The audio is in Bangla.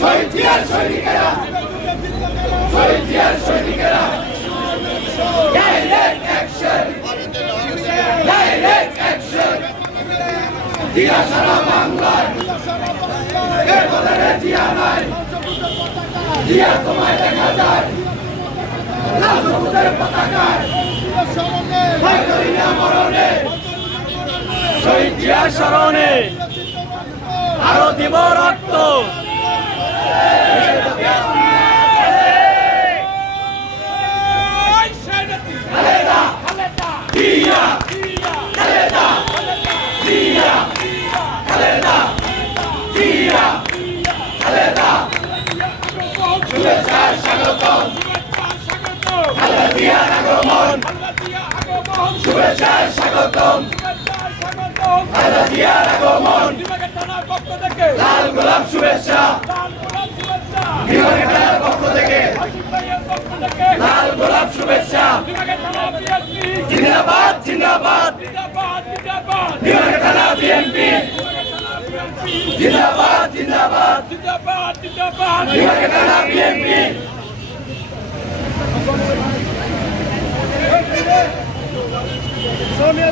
শহীদ জিয়ার সৈনিকেরা, শহীদ জিয়ার সৈনিকেরা, direct action, direct action. Zia সারা বাংলায়, এ বদলে জিয়া নাই, জিয়া তোমায় দেখা যায় লাল সবুজের পতাকায়, ভয় করি না মরণে। শহীদ জিয়ার স্মরণে আরো দিব রক্ত। খালেদা জিয়া, খালেদা জিয়া, খালেদা জিয়া, খালেদা। শুভেচ্ছা স্বাগতম, খালেদা জিয়ার আগমন, শুভেচ্ছা স্বাগতম, খালেদা জিয়ার আগমন। লাল গোলাপ শুভেচ্ছা, বিভাগের থানার পক্ষ থেকে লাল গোলাপ শুভেচ্ছা। জিন্দাবাদ জিন্দাবাদ, বিভাগের থানা বিএনপি, জিন্দাবাদ জিন্দাবাদ, বিভাগের থানা বিএনপি। সোনিয়া